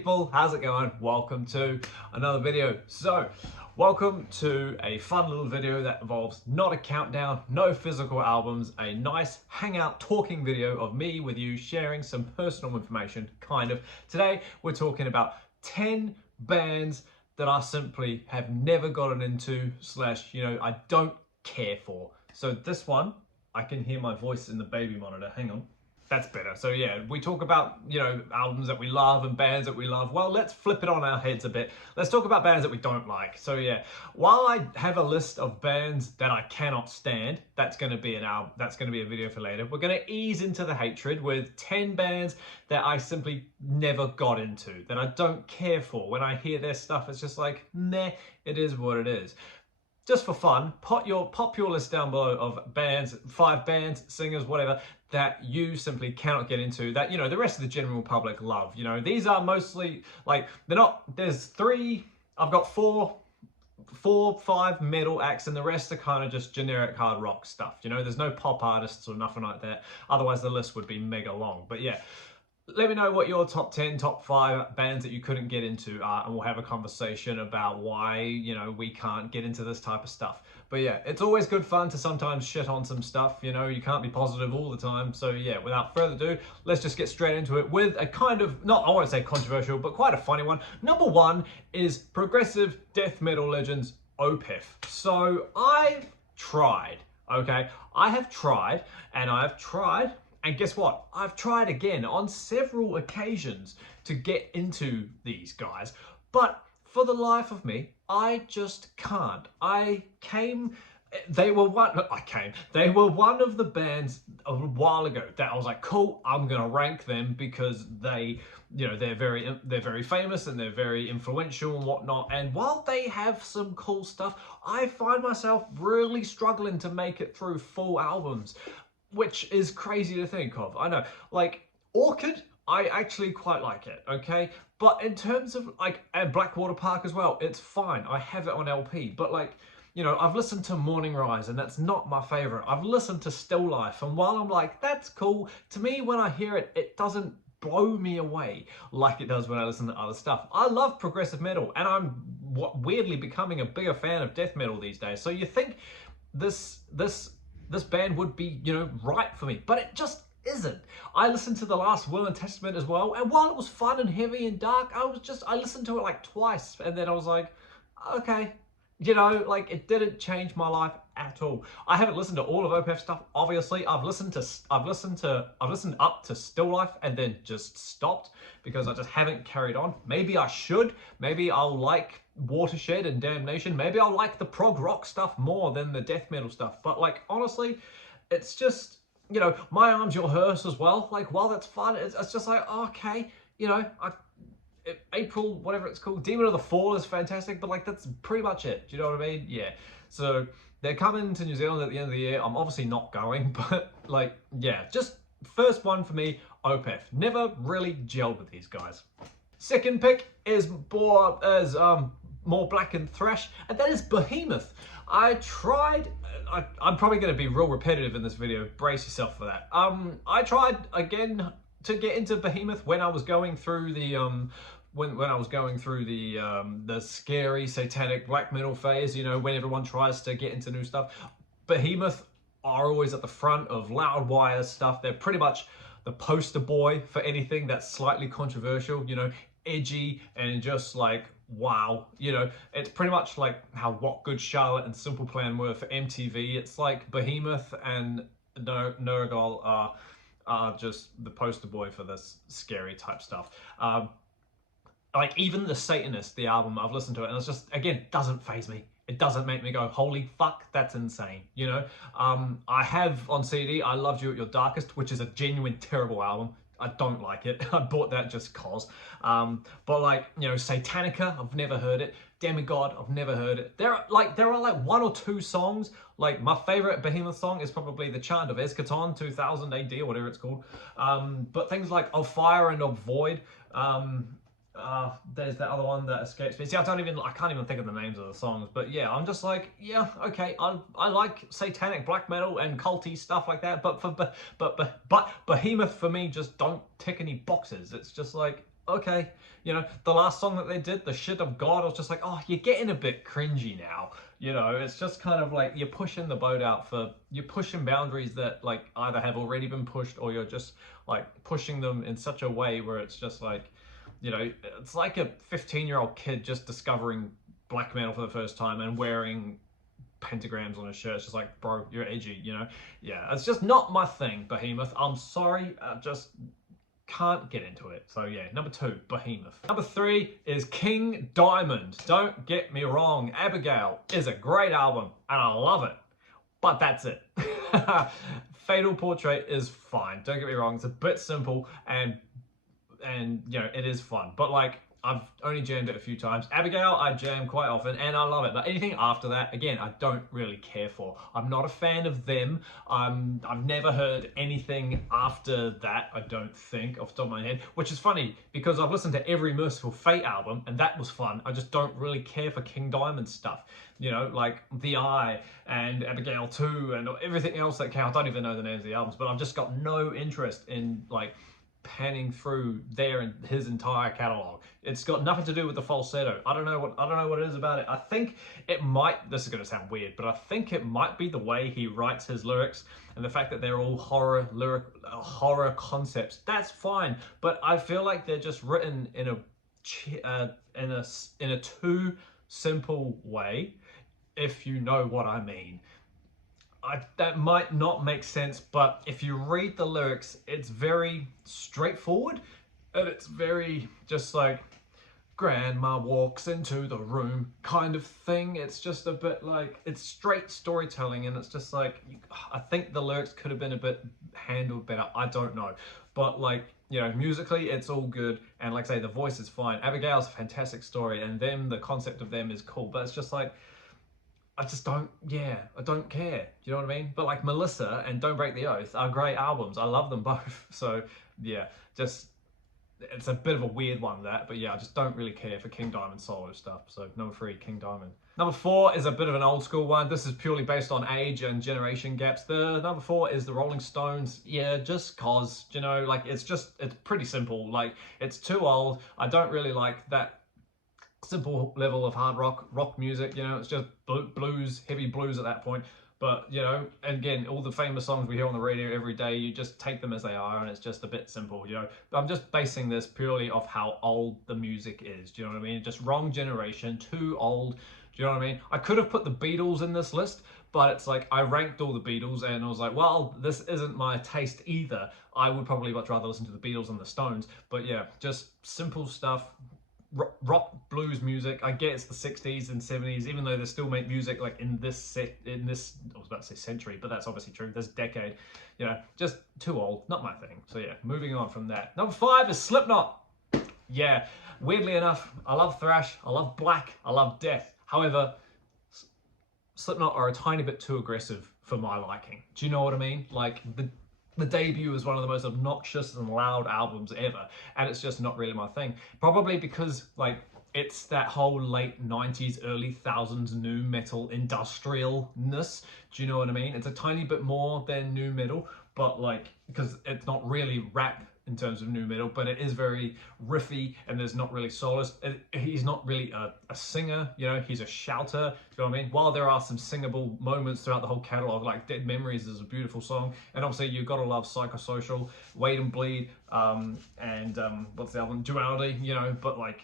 people, how's it going? Welcome to another video. So, welcome to a fun little video that involves not a countdown, no physical albums, a nice hangout talking video of me with you sharing some personal information, kind of. Today, we're talking about 10 bands that I simply have never gotten into, I don't care for. So this one, I can hear my voice in the baby monitor, hang on. That's better. So yeah, we talk about, albums that we love and bands that we love. Well, let's flip it on our heads a bit. Let's talk about bands that we don't like. So yeah, while I have a list of bands that I cannot stand, that's going to be a video for later. We're going to ease into the hatred with 10 bands that I simply never got into, that I don't care for. When I hear their stuff, it's just like, meh, it is what it is. Just for fun, pop your list down below of bands, 5 bands, singers, whatever, that you simply cannot get into, that, the rest of the general public love. These are mostly, there's 3, I've got 4, 5 metal acts, and the rest are kind of just generic hard rock stuff. There's no pop artists or nothing like that. Otherwise, the list would be mega long. But yeah. Let me know what your top 10, top 5 bands that you couldn't get into are, and we'll have a conversation about why, we can't get into this type of stuff. But yeah, it's always good fun to sometimes shit on some stuff, you can't be positive all the time. So yeah, without further ado, let's just get straight into it with a kind of, not, I won't say controversial, but quite a funny one. Number 1 is progressive death metal legends Opeth. So I've tried, okay? I have tried, and guess what? I've tried again on several occasions to get into these guys, but for the life of me, I just can't. They were one of the bands a while ago that I was like, cool, I'm gonna rank them because they're very famous and they're very influential and whatnot. And while they have some cool stuff, I find myself really struggling to make it through full albums, which is crazy to think of. I know, like Orchid, I actually quite like it, okay? But in terms of and Blackwater Park as well, it's fine. I have it on LP, but I've listened to Morning Rise and that's not my favorite. I've listened to Still Life, and while I'm like, that's cool, to me when I hear it, it doesn't blow me away like it does when I listen to other stuff. I love progressive metal, and I'm weirdly becoming a bigger fan of death metal these days. So you think this band would be, right for me, but it just isn't. I listened to The Last Will and Testament as well, and while it was fun and heavy and dark, I listened to it like twice, and then I was like, okay, it didn't change my life at all. I haven't listened to all of Opeth stuff, obviously. I've listened up to Still Life and then just stopped because I just haven't carried on. Maybe I should. Maybe I'll like Watershed and Damnation. Maybe I'll like the prog rock stuff more than the death metal stuff. But honestly, it's just, My Arms, Your Hearse as well. While that's fun, it's just like, okay, April, whatever it's called, Demon of the Fall is fantastic, but that's pretty much it. Do you know what I mean? Yeah. So they're coming to New Zealand at the end of the year. I'm obviously not going, but yeah, just first one for me, Opeth. Never really gelled with these guys. Second pick is more black and thrash, and that is Behemoth. I tried, I'm probably going to be real repetitive in this video, brace yourself for that. I tried again to get into Behemoth when I was going through the when I was going through the scary satanic black metal phase, when everyone tries to get into new stuff. Behemoth are always at the front of Loudwire stuff. They're pretty much the poster boy for anything that's slightly controversial, edgy and just wow, it's pretty much like how What Good Charlotte and Simple Plan were for MTV. It's like Behemoth and Nergal are just the poster boy for this scary type stuff. Even The Satanist, the album, I've listened to it and it's just, again, doesn't faze me. It doesn't make me go, holy fuck, that's insane, I have on CD, I Loved You at Your Darkest, which is a genuine terrible album. I don't like it. I bought that just cause. But Satanica, I've never heard it. Demigod, I've never heard it. There are 1 or 2 songs. My favorite Behemoth song is probably The Chant of Eschaton, 2000 AD or whatever it's called. But things like Of Fire and Of Void, there's that other one that escapes me. See, I can't even think of the names of the songs, but yeah, I'm just like, yeah, okay, I like satanic black metal and culty stuff like that, but Behemoth for me just don't tick any boxes. It's just like, okay. You know, the last song that they did, The Shit of God, I was just like, oh, you're getting a bit cringy now. You know, it's just kind of like you're pushing the boat out you're pushing boundaries that like either have already been pushed, or you're just like pushing them in such a way where it's just like, you know, it's like a 15-year-old kid just discovering black metal for the first time and wearing pentagrams on his shirt. It's just like, bro, you're edgy, you know? Yeah, it's just not my thing, Behemoth. I'm sorry, I just can't get into it. So yeah, number 2, Behemoth. Number 3 is King Diamond. Don't get me wrong, Abigail is a great album and I love it, but that's it. Fatal Portrait is fine, don't get me wrong, it's a bit simple and you know, it is fun, but like, I've only jammed it a few times. Abigail, I jam quite often, and I love it. But anything after that, again, I don't really care for. I'm not a fan of them. I've never heard anything after that, I don't think, off the top of my head. Which is funny, because I've listened to every Merciful Fate album, and that was fun. I just don't really care for King Diamond stuff. You know, like The Eye and Abigail 2 and everything else that counts. I don't even know the names of the albums, but I've just got no interest in, like, panning through his entire catalog. It's got nothing to do with the falsetto. I don't know what it is about it. I think it might, this is going to sound weird, but I think it might be the way he writes his lyrics and the fact that they're all horror concepts. That's fine, but I feel like they're just written in a too simple way, if you know what I mean. That might not make sense, but if you read the lyrics, it's very straightforward, and it's very just like, grandma walks into the room kind of thing. It's just a bit like, it's straight storytelling, and it's just like, I think the lyrics could have been a bit handled better. I don't know, but like, you know, musically it's all good, and like I say, the voice is fine. Abigail's a fantastic story, and the concept of them is cool, but it's just like, I don't care. Do you know what I mean? But like Melissa and Don't Break the Oath are great albums. I love them both. So yeah, just, it's a bit of a weird one, that, but yeah, I just don't really care for King Diamond solo stuff. So number 3, King Diamond. Number 4 is a bit of an old school one. This is purely based on age and generation gaps. The number 4 is the Rolling Stones. Yeah, just cause, you know, like it's pretty simple. Like, it's too old. I don't really like that simple level of hard rock music, you know, it's just blues, heavy blues at that point. But, you know, again, all the famous songs we hear on the radio every day, you just take them as they are, and it's just a bit simple, you know. I'm just basing this purely off how old the music is, do you know what I mean? Just wrong generation, too old, do you know what I mean? I could have put the Beatles in this list, but it's like, I ranked all the Beatles, and I was like, well, this isn't my taste either. I would probably much rather listen to the Beatles than the Stones. But yeah, just simple stuff. Rock blues music. I get it's the 60s and 70s, even though they still make music like in this I was about to say century, but that's obviously true, this decade, you know, just too old, not my thing. So yeah, moving on from that. Number 5 is Slipknot. Yeah, weirdly enough, I love thrash, I love black, I love death. However, Slipknot are a tiny bit too aggressive for my liking. Do you know what I mean? Like, the debut is one of the most obnoxious and loud albums ever, and it's just not really my thing. Probably because, like, it's that whole late 90s, early thousands nu metal industrialness. Do you know what I mean? It's a tiny bit more than nu metal, but like, because it's not really rap in terms of nu metal, but it is very riffy, and there's not really solos. He's not really a singer, you know, he's a shouter, do you know what I mean? While there are some singable moments throughout the whole catalog, like Dead Memories is a beautiful song, and obviously you've got to love Psychosocial, Wait and Bleed, and what's the album, Duality, you know, but like,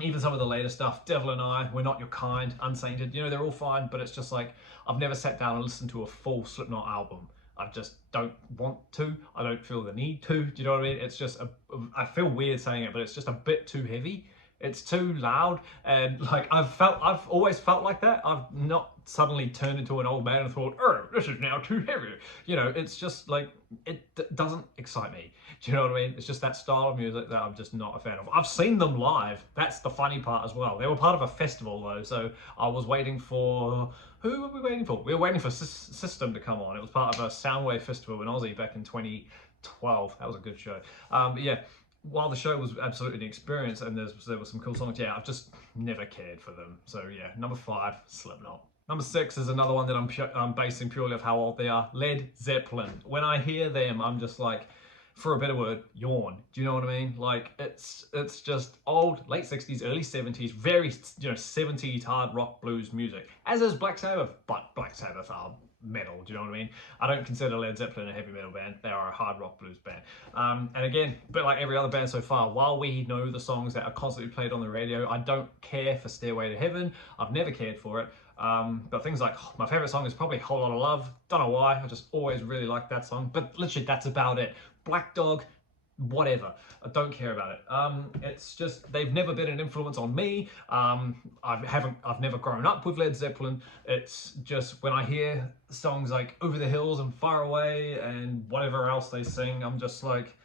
even some of the later stuff, Devil and I, We're Not Your Kind, Unsainted, you know, they're all fine, but it's just like, I've never sat down and listened to a full Slipknot album. I just don't want to. I don't feel the need to. Do you know what I mean? It's just, I feel weird saying it, but it's just a bit too heavy. It's too loud, and like I've always felt like that. I've not suddenly turned into an old man and thought, oh, this is now too heavy. You know, it's just like, it doesn't excite me. Do you know what I mean? It's just that style of music that I'm just not a fan of. I've seen them live. That's the funny part as well. They were part of a festival though, so I was waiting for, who were we waiting for? We were waiting for System to come on. It was part of a Soundwave festival in Aussie back in 2012. That was a good show. But yeah, while the show was absolutely an experience and there were some cool songs, yeah, I've just never cared for them. So yeah, number 5, Slipknot. Number 6 is another one that I'm basing purely off how old they are, Led Zeppelin. When I hear them, I'm just like, for a better word, yawn. Do you know what I mean? Like, it's just old, late 60s, early 70s, very, 70s hard rock blues music, as is Black Sabbath, but Black Sabbath are metal. Do you know what I mean? I don't consider Led Zeppelin a heavy metal band. They are a hard rock blues band. And again, but like every other band so far, while we know the songs that are constantly played on the radio, I don't care for Stairway to Heaven. I've never cared for it. But things like, my favorite song is probably Whole Lot of Love. Don't know why, I just always really liked that song, but literally that's about it. Black Dog, whatever, I don't care about it. It's just, they've never been an influence on me. I've never grown up with Led Zeppelin. It's just when I hear songs like Over the Hills and Far Away and whatever else they sing, I'm just like,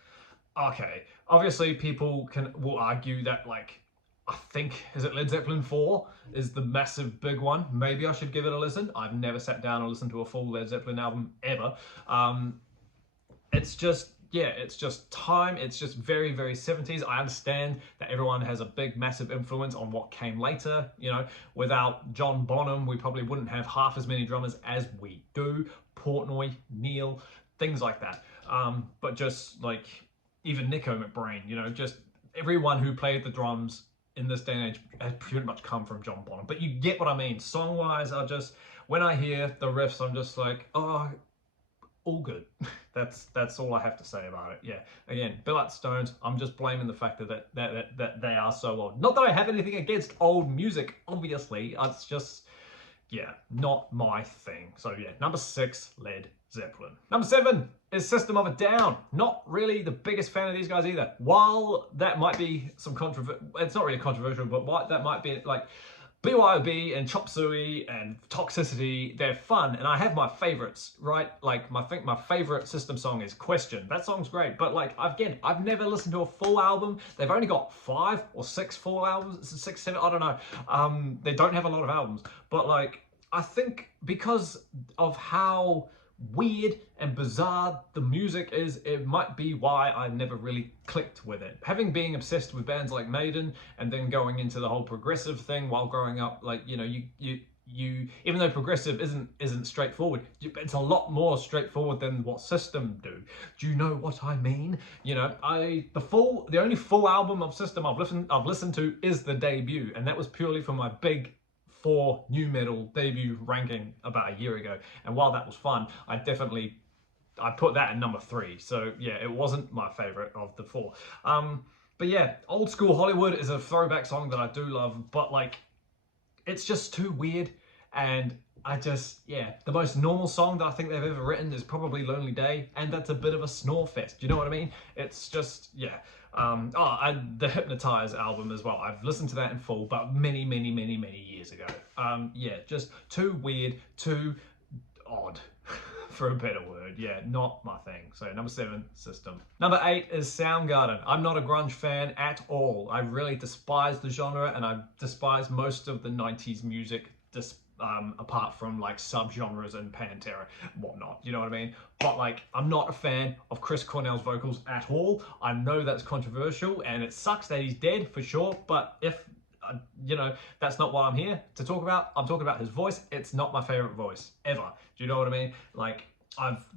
okay. Obviously people will argue that, like, I think, is it Led Zeppelin 4 is the massive big one. Maybe I should give it a listen. I've never sat down and listened to a full Led Zeppelin album ever. It's just, yeah, it's just time. It's just very, very 70s. I understand that everyone has a big, massive influence on what came later. You know, without John Bonham, we probably wouldn't have half as many drummers as we do. Portnoy, Neil, things like that. But just like even Nico McBrain, you know, just everyone who played the drums in this day and age has pretty much come from John Bonham. But you get what I mean. Song-wise, when I hear the riffs, I'm just like, oh, all good. That's all I have to say about it. Yeah. Again, Bill at Stones, I'm just blaming the fact that they are so old. Not that I have anything against old music, obviously. It's just, yeah, not my thing. So yeah, number 6, Led Zeppelin. Number 7 is System of a Down. Not really the biggest fan of these guys either. While that might be some it's not really controversial, but what that might be, like, BYOB and Chop Suey and Toxicity, they're fun, and I have my favorites, right? Like, I think my favorite System song is Question. That song's great, but like, again, I've never listened to a full album. They've only got 5 or 6 full albums, 6, 7, I don't know. They don't have a lot of albums, but like, I think because of how weird and bizarre the music is, it might be why I never really clicked with it. Having been obsessed with bands like Maiden and then going into the whole progressive thing while growing up, like, you know, you even though progressive isn't straightforward, it's a lot more straightforward than what System do. Do you know what I mean? You know, the only full album of System I've listened to is the debut, and that was purely for my big 4 new metal debut ranking about a year ago. And while that was fun, I put that at number 3. So yeah, it wasn't my favorite of the 4. But yeah, Old School Hollywood is a throwback song that I do love, but like, it's just too weird. And the most normal song that I think they've ever written is probably Lonely Day, and that's a bit of a snore fest. Do you know what I mean? It's just, yeah. The Hypnotize album as well. I've listened to that in full, but many, many, many, many years ago. Yeah, just too weird, too odd, for a better word. Yeah, not my thing. So number 7, System. Number 8 is Soundgarden. I'm not a grunge fan at all. I really despise the genre, and I despise most of the 90s music, apart from like subgenres and Pantera and whatnot, you know what I mean? But like, I'm not a fan of Chris Cornell's vocals at all. I know that's controversial and it sucks that he's dead for sure, but if you know, that's not what I'm here to talk about. I'm talking about his voice. It's not my favorite voice ever. Do you know what I mean? Like,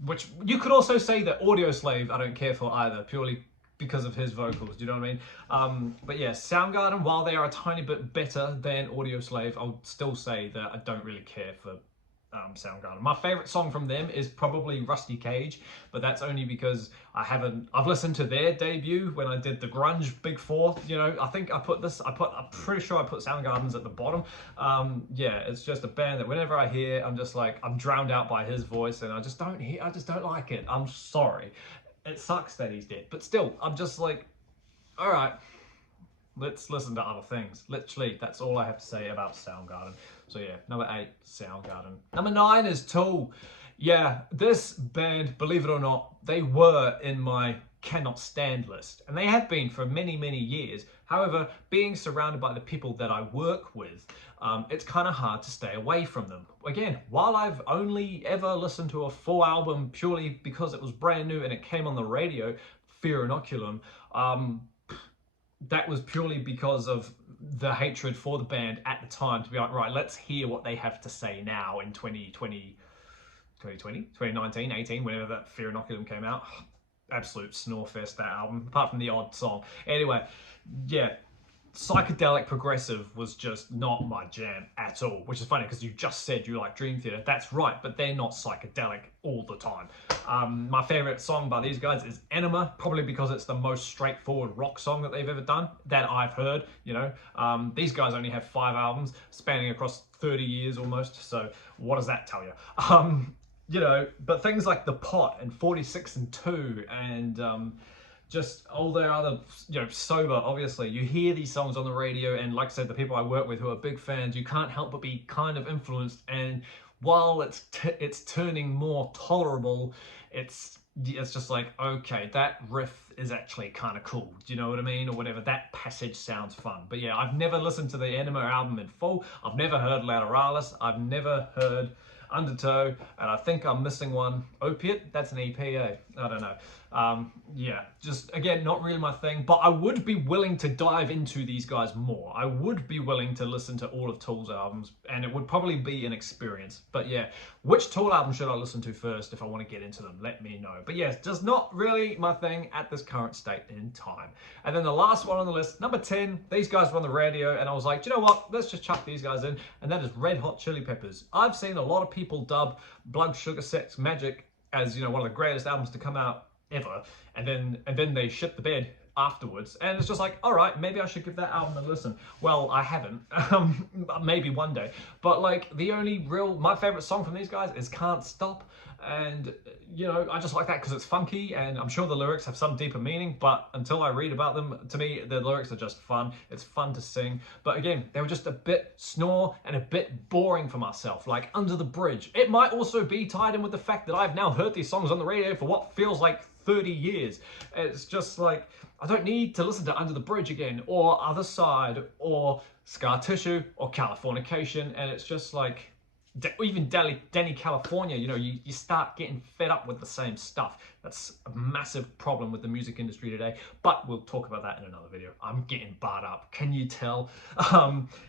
which you could also say that Audioslave I don't care for either, purely because of his vocals. Do you know what I mean? But yeah, Soundgarden, while they are a tiny bit better than Audioslave, I'll still say that I don't really care for Soundgarden. My favorite song from them is probably Rusty Cage, but that's only because I've listened to their debut when I did the grunge Big 4. You know, I think I'm pretty sure I put Soundgarden's at the bottom. Yeah, it's just a band that whenever I hear, I'm just like, I'm drowned out by his voice, and I just don't like it. I'm sorry. It sucks that he's dead, but still, I'm just like, all right, let's listen to other things. Literally, that's all I have to say about Soundgarden. So yeah, number 8, Soundgarden. Number 9 is Tool. Yeah, this band, believe it or not, they were in my cannot stand list, and they have been for many, many years. However, being surrounded by the people that I work with, it's kind of hard to stay away from them. Again, while I've only ever listened to a full album purely because it was brand new and it came on the radio, Fear Inoculum, that was purely because of the hatred for the band at the time, to be like, right, let's hear what they have to say now in 2019, 18, whenever that Fear Inoculum came out. absolute snore fest, that album, apart from the odd song. Anyway, yeah, psychedelic progressive was just not my jam at all, which is funny because you just said you like Dream Theater. That's right, but they're not psychedelic all the time. My favorite song by these guys is Enema, probably because it's the most straightforward rock song that they've ever done that I've heard. You know, these guys only have 5 albums spanning across 30 years almost, so what does that tell you? You know, but things like The Pot and 46 and 2 and just all their other, you know, Sober, obviously. You hear these songs on the radio, and like I said, the people I work with who are big fans, you can't help but be kind of influenced. And while it's turning more tolerable, it's just like, okay, that riff is actually kind of cool. Do you know what I mean? Or whatever, that passage sounds fun. But yeah, I've never listened to the Enema album in full. I've never heard Lateralis. I've never heard Undertow, and I think I'm missing one. Opeth, that's an EP, eh? I don't know. Yeah, just again, not really my thing, but I would be willing to dive into these guys more. I would be willing to listen to all of Tool's albums, and it would probably be an experience. But yeah, which Tool album should I listen to first if I want to get into them? Let me know. But yes, just not really my thing at this current state in time. And then the last one on the list, number 10, these guys were on the radio, and I was like, do you know what? Let's just chuck these guys in, and that is Red Hot Chili Peppers. I've seen a lot of people dub Blood Sugar Sex Magic as, you know, one of the greatest albums to come out ever, and then they shit the bed afterwards, and it's just like, all right, maybe I should give that album a listen. Well, I haven't. Maybe one day. But like, my favorite song from these guys is Can't Stop, and you know, I just like that because it's funky, and I'm sure the lyrics have some deeper meaning, but until I read about them, to me the lyrics are just fun. It's fun to sing, but again, they were just a bit snore and a bit boring for myself. Like Under the Bridge, it might also be tied in with the fact that I've now heard these songs on the radio for what feels like 30 years. It's just like, I don't need to listen to Under the Bridge again, or Other Side, or Scar Tissue, or Californication, and it's just like, even Denny California, you know, you start getting fed up with the same stuff. That's a massive problem with the music industry today, but we'll talk about that in another video. I'm getting barred up, can you tell?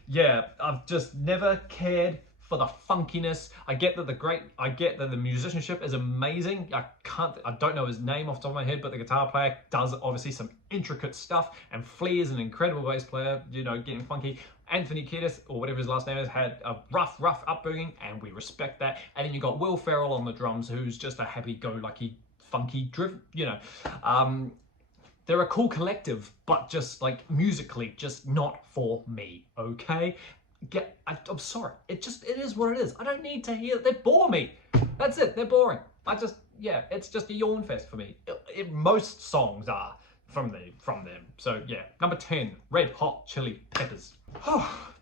Yeah, I've just never cared for the funkiness. I get that the musicianship is amazing. I don't know his name off the top of my head, but the guitar player does obviously some intricate stuff, and Flea is an incredible bass player, you know, getting funky. Anthony Kiedis, or whatever his last name is, had a rough upbringing, and we respect that. And then you got Will Ferrell on the drums, who's just a happy-go-lucky, funky, driven, you know. They're a cool collective, but just like musically, just not for me, okay? I'm sorry, it is what it is. I don't need to hear, they bore me. That's it, they're boring. Yeah, it's just a yawn fest for me. Most songs are from them. So yeah, number 10, Red Hot Chili Peppers.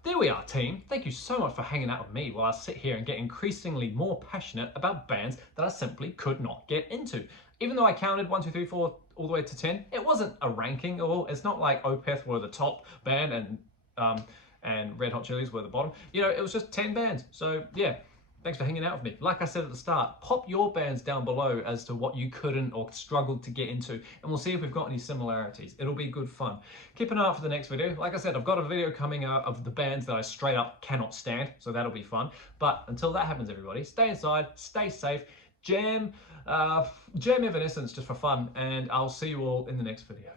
There we are, team. Thank you so much for hanging out with me while I sit here and get increasingly more passionate about bands that I simply could not get into. Even though I counted 1, 2, 3, 4 all the way to 10, it wasn't a ranking, or it's not like Opeth were the top band and Red Hot Chili's were the bottom. You know, it was just 10 bands. So yeah, thanks for hanging out with me. Like I said at the start, pop your bands down below as to what you couldn't or struggled to get into, and we'll see if we've got any similarities. It'll be good fun. Keep an eye out for the next video. Like I said, I've got a video coming out of the bands that I straight up cannot stand, so that'll be fun. But until that happens, everybody, stay inside, stay safe, jam Evanescence just for fun, and I'll see you all in the next video.